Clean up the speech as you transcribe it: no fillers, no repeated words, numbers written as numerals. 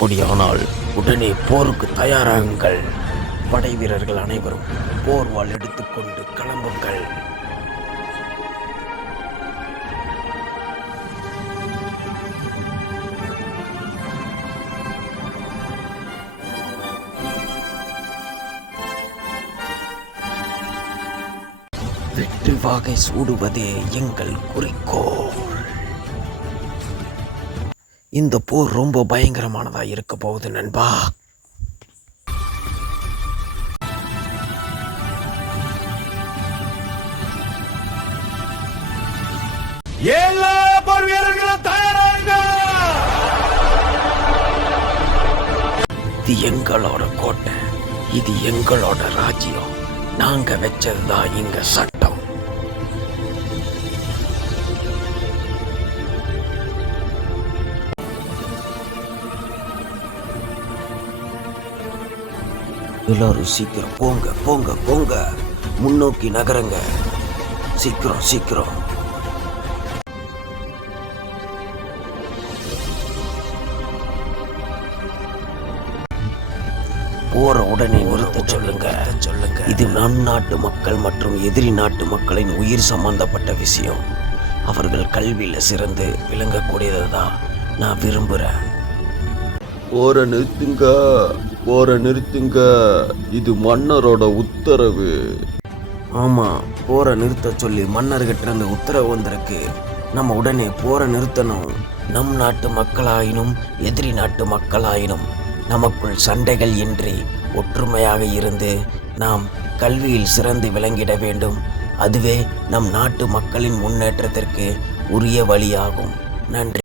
அப்படியானால் உடனே போருக்கு தயாராகுங்கள். படை வீரர்கள் அனைவரும் போர்வாள் எடுத்துக்கொண்டு கிளம்புங்கள். வெற்றி வாகை சூடுவதே எங்கள் குறிக்கோள். இந்த போர் ரொம்ப பயங்கரமானதா இருக்க போகுது நண்பா. எல்லா போர் வீரர்களும் தயாராக. இது எங்களோட கோட்டை, இது எங்களோட ராஜ்யம். நாங்க வச்சதுதான் இங்க சட்டம். எல்லாரும் சீக்கிரம் போங்க போங்க போங்க, முன்னோக்கி நகருங்க, சீக்கிரம் சீக்கிரம். போற உடனே நிறுத்த சொல்லுங்க. இது நம் நாட்டு மக்கள் மற்றும் எதிரி நாட்டு மக்களின் உயிர் சம்பந்தப்பட்ட விஷயம். அவர்கள் கல்வியில சிறந்து விளங்கக்கூடியதுதான் நான் விரும்புறேன். போற நிறுத்துங்க, போற நிறுத்துங்க. இது மன்னரோட உத்தரவு. ஆமா, போற நிறுத்த சொல்லி மன்னர்கிட்ட இருந்து உத்தரவு வந்திருக்கு. நம்ம உடனே போற நிறுத்தணும். நம் நாட்டு மக்களாயினும் எதிரி நாட்டு மக்களாயினும் நமக்குள் சண்டைகள் இன்றி ஒற்றுமையாக இருந்து நாம் கல்வியில் சிறந்து விளங்கிட வேண்டும். அதுவே நம் நாட்டு மக்களின் முன்னேற்றத்திற்கு உரிய வழியாகும். நன்றி.